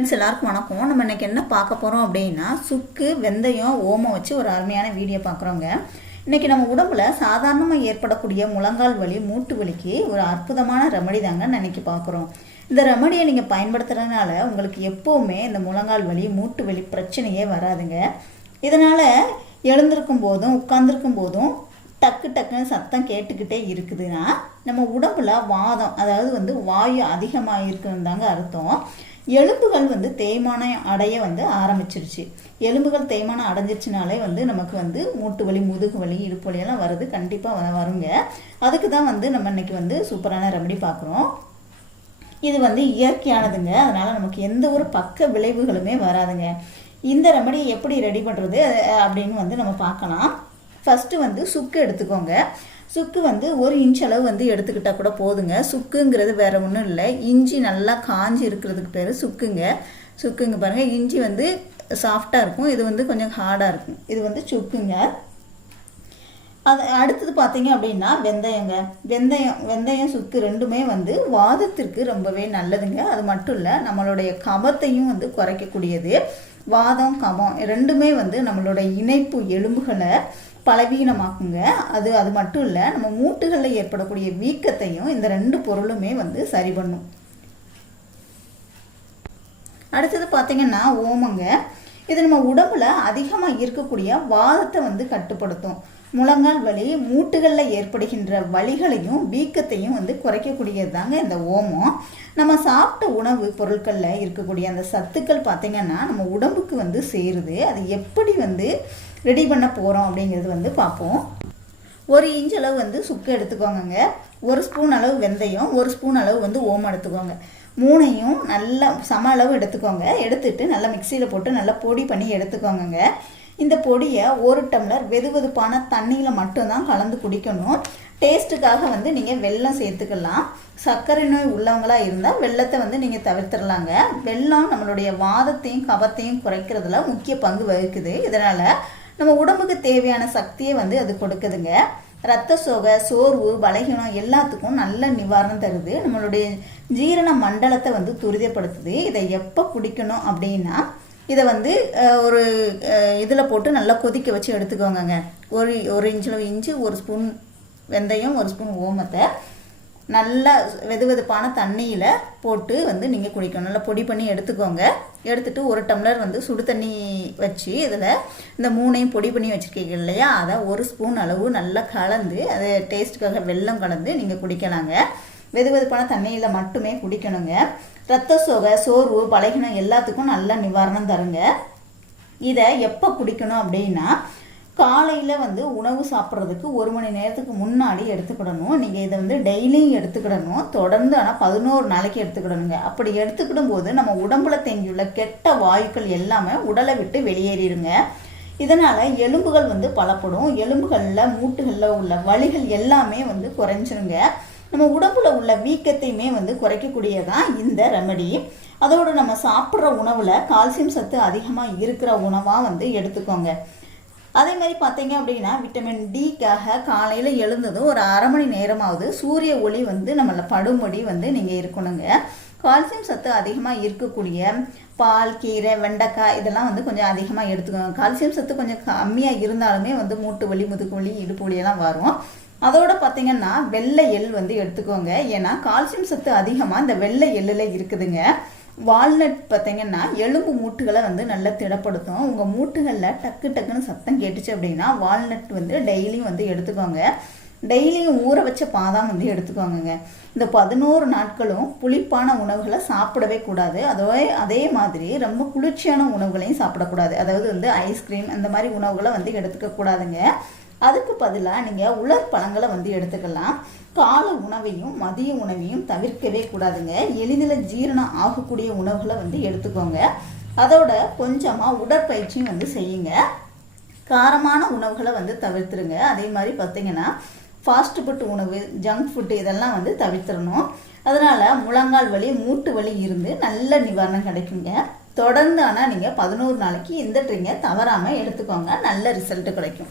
Friends எல்லாருக்கும் வணக்கம். நம்ம இன்னைக்கு என்ன பார்க்க போகிறோம் அப்படின்னா சுக்கு வெந்தயம் ஓமம் வச்சு ஒரு அருமையான வீடியோ பார்க்குறோங்க. இன்றைக்கி நம்ம உடம்புல சாதாரணமாக ஏற்படக்கூடிய முழங்கால் வலி மூட்டு வலிக்கு ஒரு அற்புதமான ரெமடி தாங்க நினைக்கி பார்க்குறோம். இந்த ரெமடியை நீங்கள் பயன்படுத்துறதுனால உங்களுக்கு எப்போவுமே இந்த முழங்கால் வலி மூட்டு வலி பிரச்சனையே வராதுங்க. இதனால் எழுந்திருக்கும் போதும் உட்கார்ந்துருக்கும் போதும் டக்கு டக்குன்னு சத்தம் கேட்டுக்கிட்டே இருக்குதுன்னா நம்ம உடம்புல வாதம் அதாவது வந்து வாயு அதிகமாக இருக்குன்னு தாங்க அர்த்தம். எலும்புகள் வந்து தேய்மானம் அடைய வந்து ஆரம்பிச்சிருச்சு. எலும்புகள் தேய்மானம் அடைஞ்சிருச்சுனாலே வந்து நமக்கு வந்து மூட்டு வலி முதுகு வலி இடுப்பு வலியெல்லாம் வருது கண்டிப்பாக வருங்க. அதுக்கு தான் வந்து நம்ம இன்னைக்கு வந்து சூப்பரான ரெமடி பார்க்குறோம். இது வந்து இயற்கையானதுங்க. அதனால் நமக்கு எந்த ஒரு பக்க விளைவுகளுமே வராதுங்க. இந்த ரெமடி எப்படி ரெடி பண்ணுறது அப்படின்னு வந்து நம்ம பார்க்கலாம். ஃபஸ்ட்டு வந்து சுக்கு எடுத்துக்கோங்க. சுக்கு வந்து ஒரு இன்ச் அளவு வந்து எடுத்துக்கிட்டால் கூட போதுங்க. சுக்குங்கிறது வேறு ஒன்றும் இல்லை. இஞ்சி நல்லா காஞ்சி இருக்கிறதுக்கு பேர் சுக்குங்க. சுக்குங்க பாருங்கள் இஞ்சி வந்து சாஃப்டாக இருக்கும். இது வந்து கொஞ்சம் ஹார்டாக இருக்கும். இது வந்து சுக்குங்க. அது அடுத்தது பார்த்தீங்க அப்படின்னா வெந்தயங்க. வெந்தயம் வெந்தயம் சுக்கு ரெண்டுமே வந்து வாதத்திற்கு ரொம்பவே நல்லதுங்க. அது மட்டும் இல்லை நம்மளுடைய கபத்தையும் வந்து குறைக்கக்கூடியது. வாதம் கபம் ரெண்டுமே வந்து நம்மளோட இணைப்பு எலும்புகளை பலவீனமாக்குங்க. அது அது மட்டும் இல்லை நம்ம மூட்டுகளில் ஏற்படக்கூடிய வீக்கத்தையும் இந்த ரெண்டு பொருளுமே வந்து சரி பண்ணும். அடுத்தது பார்த்தீங்கன்னா ஓமங்க. இது நம்ம உடம்புல அதிகமாக இருக்கக்கூடிய வாதத்தை வந்து கட்டுப்படுத்தும். முழங்கால் வலி மூட்டுகளில் ஏற்படுகின்ற வலிகளையும் வீக்கத்தையும் வந்து குறைக்கக்கூடியது தாங்க இந்த ஓமம். நம்ம சாப்பிட்ட உணவு பொருட்களில் இருக்கக்கூடிய அந்த சத்துக்கள் பார்த்திங்கன்னா நம்ம உடம்புக்கு வந்து சேருது. அது எப்படி வந்து ரெடி பண்ண போகிறோம் அப்படிங்கிறது வந்து பார்ப்போம் ஒரு இன்ச் அளவு வந்து சுக்கு எடுத்துக்கோங்க ஒரு ஸ்பூன் அளவு வெந்தயம் ஒரு ஸ்பூன் அளவு வந்து ஓமம் எடுத்துக்கோங்க. மூணையும் நல்லா சம அளவு எடுத்துக்கோங்க. எடுத்துட்டு நல்லா மிக்சியில் போட்டு நல்லா பொடி பண்ணி எடுத்துக்கோங்க இந்த பொடியை ஒரு டம்ளர் வெது வெதுப்பான தண்ணியில் மட்டும்தான் கலந்து குடிக்கணும். டேஸ்ட்டுக்காக வந்து நீங்கள் வெல்லம் சேர்த்துக்கலாம். சர்க்கரை நோய் உள்ளவங்களாக இருந்தால் வெள்ளத்தை வந்து நீங்கள் தவிர்த்துடலாங்க. வெள்ளம் நம்மளுடைய வாதத்தையும் கபத்தையும் குறைக்கிறதுல முக்கிய பங்கு வகிக்குது. இதனால் நம்ம உடம்புக்கு தேவையான சக்தியை வந்து அது கொடுக்குதுங்க. ரத்த சோகை சோர்வு பலகீனம் எல்லாத்துக்கும் நல்ல நிவாரணம் தருது. நம்மளுடைய ஜீரண மண்டலத்தை வந்து துரிதப்படுத்துது. இதை எப்போ குடிக்கணும் அப்படின்னா இதை வந்து ஒரு இதில் போட்டு நல்லா கொதிக்க வச்சு எடுத்துக்கோங்கங்க. ஒரு ஒரு இன்ச்சில் இஞ்சி ஒரு ஸ்பூன் வெந்தயம் ஒரு ஸ்பூன் ஓமத்தை. நல்லா வெது வெதுப்பான தண்ணியில் போட்டு வந்து நீங்கள் குடிக்கணும். நல்லா பொடி பண்ணி எடுத்துக்கோங்க. எடுத்துகிட்டு ஒரு டம்ளர் வந்து சுடு தண்ணி வச்சு இதில் இந்த மூணையும் பொடி பண்ணி வச்சுருக்கீங்க இல்லையா? அதை ஒரு ஸ்பூன் அளவு நல்லா கலந்து அதை டேஸ்ட்டுக்காக வெல்லம் கலந்து நீங்கள் குடிக்கலாங்க. வெது வெதுப்பான தண்ணியில் மட்டுமே குடிக்கணுங்க. ரத்த சோகை சோர்வு பலகினம் எல்லாத்துக்கும் நல்ல நிவாரணம் தருங்க. இதை எப்போ குடிக்கணும் அப்படின்னா காலையில் வந்து உணவு சாப்பிட்றதுக்கு ஒரு மணி நேரத்துக்கு முன்னாடி எடுத்துக்கிடணும். நீங்கள் இதை வந்து டெய்லியும் எடுத்துக்கிடணும். தொடர்ந்து ஆனால் பதினோரு நாளைக்கு எடுத்துக்கிடணுங்க. அப்படி எடுத்துக்கிடும் போது நம்ம உடம்புல தேங்கியுள்ள கெட்ட வாயுக்கள் எல்லாமே உடலை விட்டு வெளியேறிடுங்க. இதனால் எலும்புகள் வந்து பலப்படும். எலும்புகளில் மூட்டுகளில் உள்ள வலிகள் எல்லாமே வந்து குறைஞ்சிருங்க. நம்ம உடம்புல உள்ள வீக்கத்தையுமே வந்து குறைக்கக்கூடியதான் இந்த ரெமடி அதோடு நம்ம சாப்பிட்ற உணவில் கால்சியம் சத்து அதிகமாக இருக்கிற உணவாக வந்து எடுத்துக்கோங்க. அதே மாதிரி பார்த்தீங்க அப்படின்னா விட்டமின் டிக்காக காலையில் எழுந்ததும் ஒரு அரை மணி நேரமாவது சூரிய ஒளி வந்து நம்மளை படும்படி வந்து நீங்கள் இருக்கணுங்க. கால்சியம் சத்து அதிகமாக இருக்கக்கூடிய பால் கீரை வெண்டைக்காய் இதெல்லாம் வந்து கொஞ்சம் அதிகமாக எடுத்துக்கோங்க. கால்சியம் சத்து கொஞ்சம் கம்மியாக இருந்தாலுமே வந்து மூட்டு வலி முதுகு வலி இடுப்பு வலியெல்லாம் வரும். அதோட பார்த்தீங்கன்னா வெள்ளை எள் வந்து எடுத்துக்கோங்க. ஏன்னா கால்சியம் சத்து அதிகமாக இந்த வெள்ளை எள்ளில் இருக்குதுங்க. வால்நட் பார்த்தீங்கன்னா எலும்பு மூட்டுகளை வந்து நல்லா திடப்படுத்தும். உங்கள் மூட்டுகளில் டக்கு டக்குன்னு சத்தம் கேட்டுச்சு அப்படின்னா வால்நட் வந்து டெய்லியும் வந்து எடுத்துக்கோங்க. டெய்லியும் ஊற வச்ச பாதாம் வந்து எடுத்துக்கோங்க இந்த பதினோரு நாட்களும் புளிப்பான உணவுகளை சாப்பிடவே கூடாது. அதே அதே மாதிரி ரொம்ப குளிர்ச்சியான உணவுகளையும் சாப்பிடக்கூடாது. அதாவது வந்து ஐஸ்கிரீம் அந்த மாதிரி உணவுகளை வந்து எடுத்துக்க கூடாதுங்க. அதுக்கு பதிலாக நீங்கள் உலர் பழங்களை வந்து எடுத்துக்கலாம். கால உணவையும் மதிய உணவையும் தவிர்க்கவே கூடாதுங்க. எளிதில் ஜீரணம் ஆகக்கூடிய உணவுகளை வந்து எடுத்துக்கோங்க. அதோட கொஞ்சமாக உடற்பயிற்சியும் வந்து செய்யுங்க. காரமான உணவுகளை வந்து தவிர்த்துருங்க. அதே மாதிரி பார்த்தீங்கன்னா ஃபாஸ்ட் ஃபுட் உணவு ஜங்க் ஃபுட்டு இதெல்லாம் வந்து தவிர்த்துடணும் அதனால் முழங்கால் வலி மூட்டு வலி இருந்து நல்ல நிவாரணம் கிடைக்குங்க. தொடர்ந்து ஆனால் நீங்கள் பதினோரு நாளைக்கு இந்த ட்ரிங்கை தவறாமல் எடுத்துக்கோங்க. நல்ல ரிசல்ட்டு கிடைக்கும்.